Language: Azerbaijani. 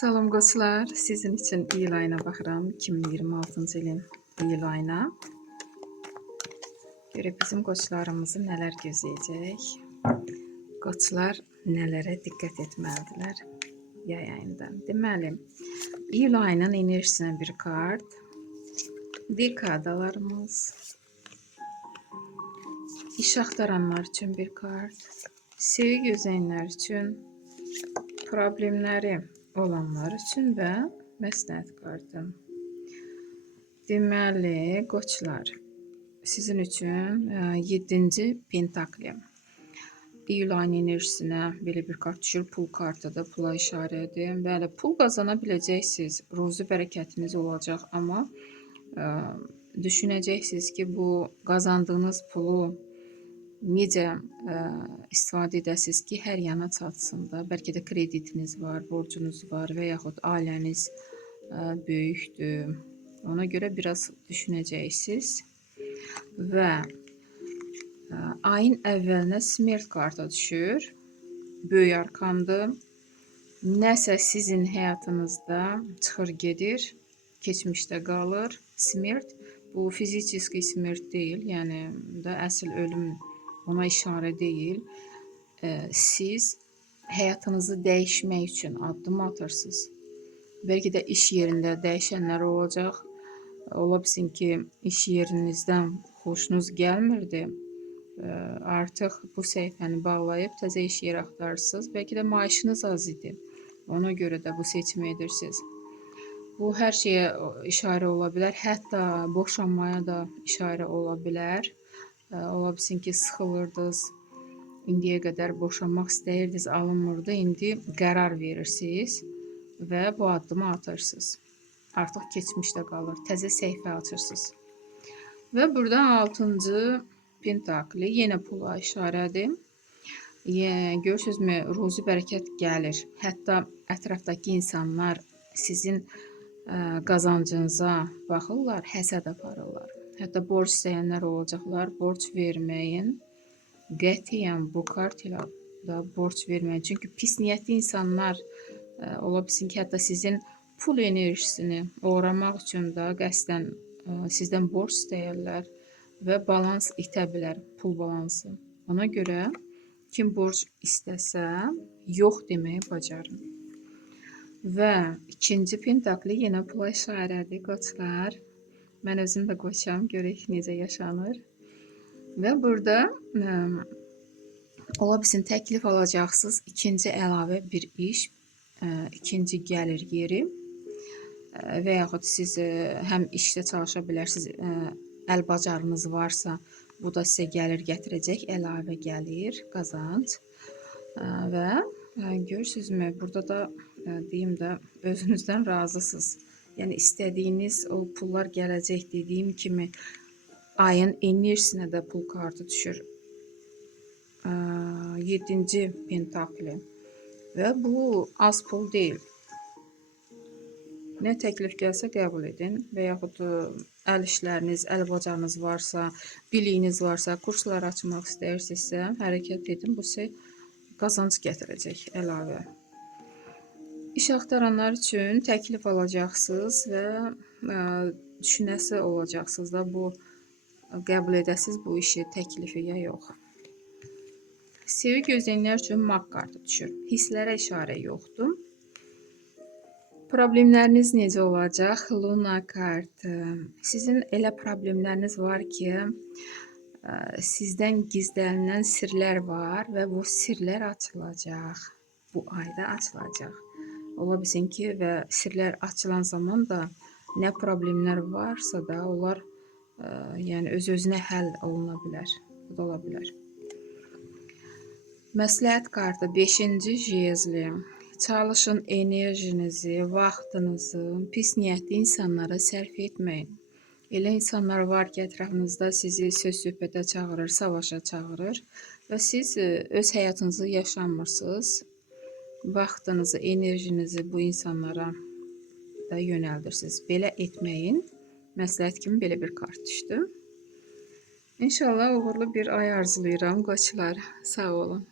Salam qoçlar, sizin için iyul ayına baxıram. 2026-cı ilin iyul ayına. Görək bizim qoçlarımızı nələr gözləyəcək. Qoçlar nələrə diqqət etməlidirlər yay ayında. Deməli, iyul ayının enerjisinə bir kart. Dekadalarımız. İş axtaranlar üçün bir kart. Sevgi gözləyənlər üçün, problemləri olanlar üçün və məsləhət kartı. Deməli, qoçlar, sizin üçün 7-ci pentakli. İyul ayının enerjisinə belə bir kart düşür. Pul kartıdır, pula işarədir. Bəli, pul qazana biləcəksiniz. Ruzi bərəkətiniz olacaq, amma düşünəcəksiniz ki, bu qazandığınız pulu necə istifadə edəsiniz ki, hər yana çatsın da. Bəlkə də kreditiniz var, borcunuz var və yaxud ailəniz böyükdür. Ona görə biraz düşünəcəksiniz. Və ayın əvvəlinə smert kartı düşür. Böyük arkandır. Nəsə sizin həyatınızda çıxır gedir, keçmişdə qalır. Smert bu fiziki smert deyil, yəni də əsl ölüm ona işarə deyil. Siz həyatınızı dəyişmək üçün addım atırsınız. Bəlkə də iş yerində dəyişənlər olacaq. Ola bilsin ki, iş yerinizdən xoşunuz gəlmirdi. Artıq bu səhifəni bağlayıb təzə iş yeri axtarırsınız. Bəlkə də maaşınız az idi. Ona görə də bu seçimi edirsiniz. Bu hər şeyə işarə ola bilər. Hətta boşanmaya da işarə ola bilər. Ola bilsin ki, sıxılırdınız. İndiyə qədər boşanmaq istəyirdiniz, alınmırdı. İndi qərar verirsiniz və bu addımı atırsınız. Artıq keçmişdə qalır. Təzə səhifə açırsınız. Və burada 6-cı pentakli yenə pula işarədir. Görürsünüzmü, ruzi bərəkət gəlir. Hətta ətrafdakı insanlar sizin qazancınıza baxırlar, həsəd aparırlar. Hətta borc istəyənlər olacaqlar, borc verməyin. Qətiyyən bu kart ilə da borc verməyin. Çünki pis niyyətli insanlar ola bilsin ki, hətta sizin pul enerjisini uğramaq üçün də qəsdən sizdən borc istəyirlər və balans itə bilər, pul balansı. Ona görə kim borc istəsə, yox deməyi bacarın. Və 2-ci pentakli yenə pula işarədir, qoçlar. Mən özüm də qoçam, görək necə yaşanır. Və burada ola bilsin təklif alacaqsınız, ikinci əlavə bir iş, ikinci gəlir yeri və yaxud siz həm işdə çalışa bilərsiniz, əl bacarınız varsa, bu da sizə gəlir gətirəcək, əlavə gəlir, qazanc. Və görürsünüzmü, burada da deyim də özünüzdən razısınız. Yəni istədiyiniz o pullar gələcək, dediyim kimi ayın enerjisinə də pul kartı düşür. 7-ci pentakli. Və bu az pul deyil. Nə təklif gəlsə qəbul edin və yaxud əl işləriniz, əl bacarınız varsa, biliyiniz varsa, kurslar açmaq istəyirsinizsə, hərəkət edin. Bu sizə qazanc gətirəcək əlavə. İş axtaranlar üçün təklif alacaqsınız və düşünəsi olacaqsınız da bu qəbul edəsiniz bu işi, təklifi ya yox. Sevgi gözləyənlər üçün maq kartı düşür. Hisslərə işarə yoxdur. Problemləriniz necə olacaq? Luna kartı. Sizin elə problemləriniz var ki, sizdən gizlənilən sirlər var və bu sirlər açılacaq. Bu ayda açılacaq. Ola bilsin ki, və sirlər açılan zaman da nə problemlər varsa da onlar yəni öz-özünə həll oluna bilər. Bu da ola bilər. Məsləhət kartı 5-ci jezli. Çalışın enerjinizi, vaxtınızı pis niyyətli insanlara sərf etməyin. Elə insanlar var ki, ətrafınızda sizi söz-söhbətə çağırır, savaşa çağırır və siz öz həyatınızı yaşamırsınız. Vaxtınızı, enerjinizi bu insanlara da yönəldirsiniz. Belə etməyin. Məsləhət kimi belə bir kart düşdü. İnşallah uğurlu bir ay arzulayıram qoçlar. Sağ olun.